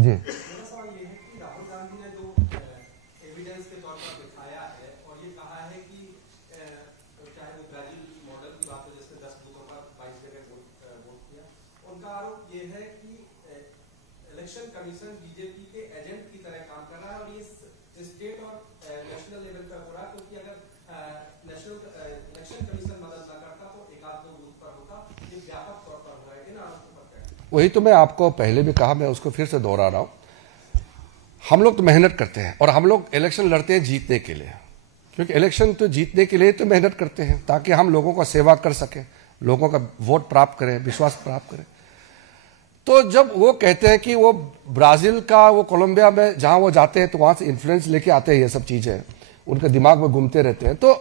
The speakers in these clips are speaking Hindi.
जी, मेरा सवाल ये है कि राहुल गांधी ने जो एविडेंस के तौर पर दिखाया है और ये कहा है कि चाहे वो ब्राजील मॉडल की बात हो जिसने 10 बूथों पर 22 जगह वोट किया, उनका आरोप ये है कि इलेक्शन कमीशन बीजेपी के एजेंट की तरह काम कर रहा है और ये स्टेट और नेशनल लेवल पर हो रहा है, क्योंकि अगर नेशनल इलेक्शन कमीशन मदद न करता तो एक आध दो बूथ पर होता, ये व्यापक तौर पर हो रहा है। इन आरोपों पर क्या? वही तो मैं आपको पहले भी कहा, मैं उसको फिर से दोहरा रहा हूं। हम लोग तो मेहनत करते हैं और हम लोग इलेक्शन लड़ते हैं जीतने के लिए, क्योंकि इलेक्शन तो जीतने के लिए तो मेहनत करते हैं ताकि हम लोगों का सेवा कर सकें, लोगों का वोट प्राप्त करें, विश्वास प्राप्त करें। तो जब वो कहते हैं कि वो ब्राजील का, वो कोलंबिया में जहां वो जाते हैं तो वहां से इन्फ्लुएंस लेके आते हैं, ये सब चीजें उनके दिमाग में घूमते रहते हैं। तो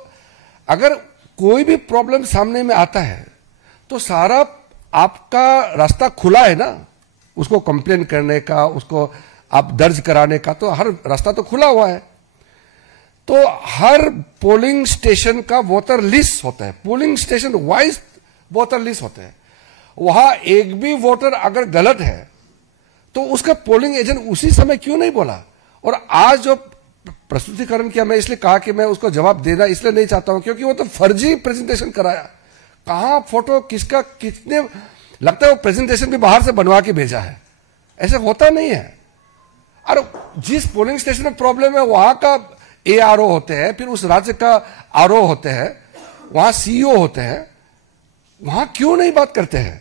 अगर कोई भी प्रॉब्लम सामने में आता है तो सारा आपका रास्ता खुला है ना, उसको कंप्लेन करने का, उसको आप दर्ज कराने का, तो हर रास्ता तो खुला हुआ है। तो हर पोलिंग स्टेशन का वोटर लिस्ट होता है, polling station wise voter list होते हैं। वहां एक भी वोटर अगर गलत है तो उसका पोलिंग एजेंट उसी समय क्यों नहीं बोला? और आज जो प्रस्तुतिकरण किया, मैं इसलिए कहा कि मैं उसको जवाब देना इसलिए नहीं चाहता हूं क्योंकि वो तो फर्जी प्रेजेंटेशन कराया। कहां फोटो किसका, कितने, लगता है वो प्रेजेंटेशन भी बाहर से बनवा के भेजा है, ऐसे होता नहीं है। और जिस पोलिंग स्टेशन में प्रॉब्लम है वहां का ARO होते हैं, फिर उस राज्य का RO होते हैं, वहां CEO होते हैं, वहां क्यों नहीं बात करते हैं?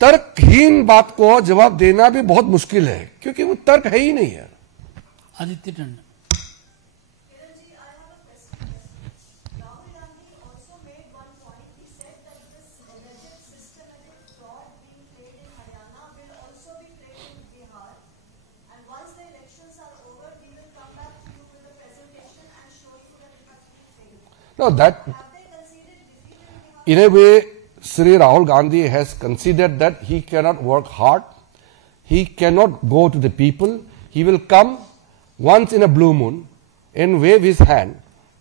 तर्कहीन बात को जवाब देना भी बहुत मुश्किल है क्योंकि वो तर्क है ही नहीं है। Aditya Tandon. No, that in a way, Sri Rahul Gandhi has considered that he cannot work hard, he cannot go to the people, he will come once in a blue moon and wave his hand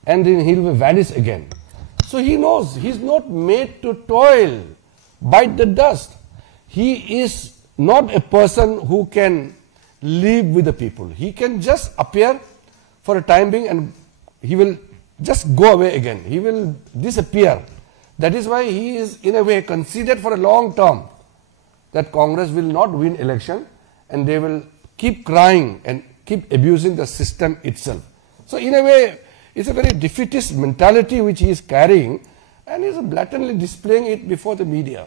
and then he will vanish again. So he knows he is not made to toil, bite the dust. He is not a person who can live with the people. He can just appear for a time being and he will just go away again. He will disappear. That is why he is in a way considered for a long term that Congress will not win election and they will keep crying and keep abusing the system itself. So in a way, it's a very defeatist mentality which he is carrying and he is blatantly displaying it before the media.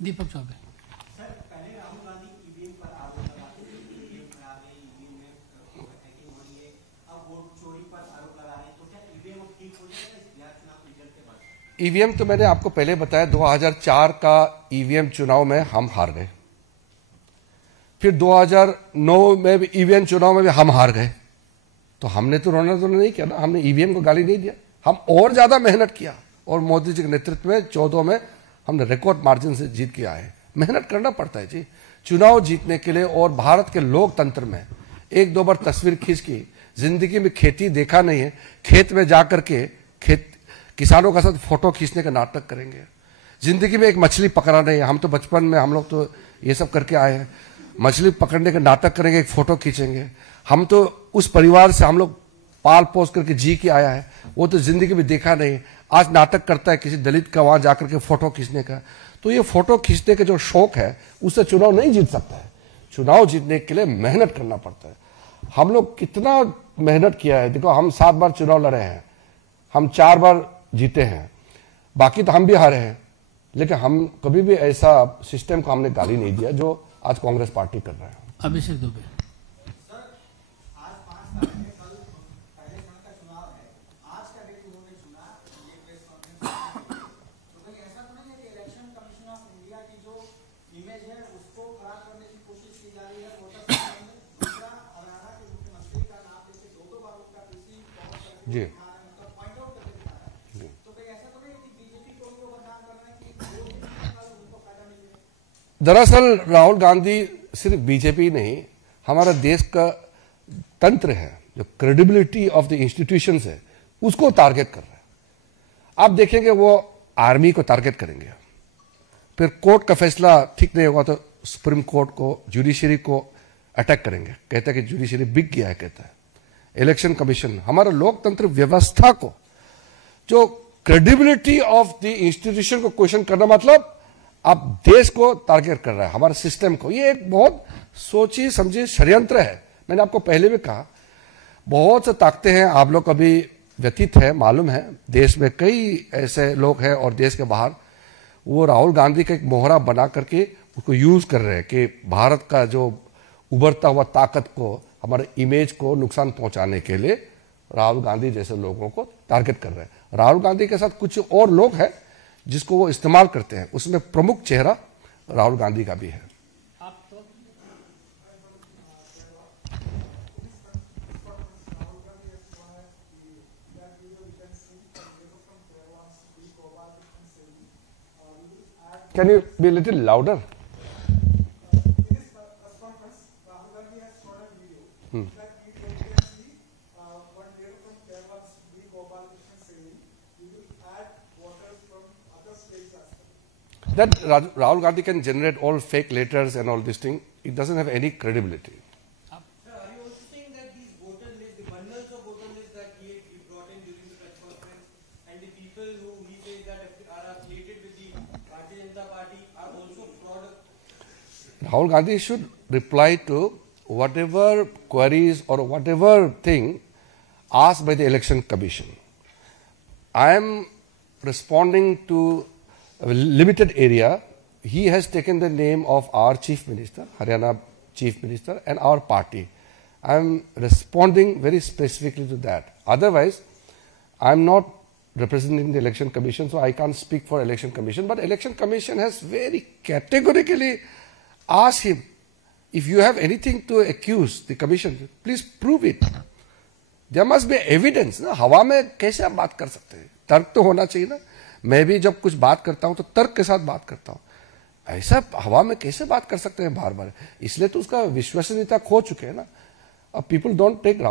Deepak Choubey. Sir, पहले राहुल गांधी ईवीएम पर आरोप लगाते थे कि ईवीएम खराब है, ईवीएम में हैकिंग हो रही है, अब वोट चोरी पर आरोप लगा रहे हैं, तो क्या ईवीएम अब ठीक हो जाएगा इस बिहार चुनाव रिजल्ट के बाद? ईवीएम तो मैंने आपको पहले बताया, 2004 का ईवीएम चुनाव में हम हार गए, फिर 2009 में भी ईवीएम चुनाव में भी हम हार गए। तो हमने तो रोना धोना नहीं किया ना, हमने ईवीएम को गाली नहीं दिया, हम और ज्यादा मेहनत किया और मोदी जी के नेतृत्व में 14 में हमने रिकॉर्ड मार्जिन से जीत के आए। मेहनत करना पड़ता है जी चुनाव जीतने के लिए। और भारत के लोकतंत्र में एक दो बार तस्वीर खींच की, जिंदगी में खेती देखा नहीं है, खेत में जाकर के किसानों का साथ फोटो खींचने का नाटक करेंगे। जिंदगी में एक मछली पकड़ा नहीं है, हम तो बचपन में हम लोग तो ये सब करके आए हैं, मछली पकड़ने का नाटक करेंगे, एक फोटो खींचेंगे। हम तो उस परिवार से हम लोग पाल पोस करके जी के आया है, वो तो जिंदगी में देखा नहीं, आज नाटक करता है किसी दलित का वहां जाकर के फोटो खींचने का। तो ये फोटो खींचने का जो शौक है उससे चुनाव नहीं जीत सकता है। चुनाव जीतने के लिए मेहनत करना पड़ता है। हम लोग कितना मेहनत किया है, देखो हम 7 बार चुनाव लड़े हैं, हम 4 बार जीते हैं, बाकी तो हम भी हारे हैं, लेकिन हम कभी भी ऐसा सिस्टम को हमने गाली नहीं दिया जो आज कांग्रेस पार्टी कर रहा है। अभिषेक दुबे। जी दरअसल राहुल गांधी सिर्फ बीजेपी नहीं, हमारा देश का तंत्र है, जो क्रेडिबिलिटी ऑफ द इंस्टीट्यूशंस है, उसको टारगेट कर रहा है। आप देखेंगे वो आर्मी को टारगेट करेंगे, फिर कोर्ट का फैसला ठीक नहीं होगा तो सुप्रीम कोर्ट को, जुडिशरी को अटैक करेंगे, कहता है कि जुडिशरी बिक गया है, कहता है इलेक्शन कमीशन हमारा लोकतंत्र व्यवस्था को, जो क्रेडिबिलिटी ऑफ द इंस्टीट्यूशन को क्वेश्चन करना, मतलब आप देश को टारगेट कर रहा है, हमारे सिस्टम को। ये एक बहुत सोची समझी षड्यंत्र है। मैंने आपको पहले भी कहा, बहुत से ताकतें हैं, आप लोग कभी व्यतीत है, मालूम है, देश में कई ऐसे लोग हैं और देश के बाहर, वो राहुल गांधी का एक मोहरा बना करके उसको यूज कर रहे हैं कि भारत का जो उभरता हुआ ताकत को, हमारे इमेज को नुकसान पहुंचाने के लिए राहुल गांधी जैसे लोगों को टारगेट कर रहे हैं। राहुल गांधी के साथ कुछ और लोग हैं जिसको वो इस्तेमाल करते हैं, उसमें प्रमुख चेहरा राहुल गांधी का भी है। Can you be a little louder? That Rahul Gandhi can generate all fake letters and all this thing. It doesn't have any credibility. Sir, are you also saying that these voter lists, the bundles of voter lists that he brought in during the press conference, and the people who he says that are affiliated with the Bharatiya Janata Party are also fraud? Rahul Gandhi should reply to whatever queries or whatever thing asked by the election commission. I am responding to a limited area. He has taken the name of our Chief Minister, Haryana Chief Minister, and our party. I am responding very specifically to that. Otherwise, I am not representing the Election Commission, so I can't speak for Election Commission. But Election Commission has very categorically asked him, if you have anything to accuse the Commission, please prove it. There must be evidence. ना हवा में कैसे आप बात कर सकते हैं? तर्क तो होना चाहिए ना। मैं भी जब कुछ बात करता हूं तो तर्क के साथ बात करता हूं। ऐसा हवा में कैसे बात कर सकते हैं बार बार? इसलिए तो उसका विश्वसनीयता खो चुके हैं ना। अब पीपल डोंट टेक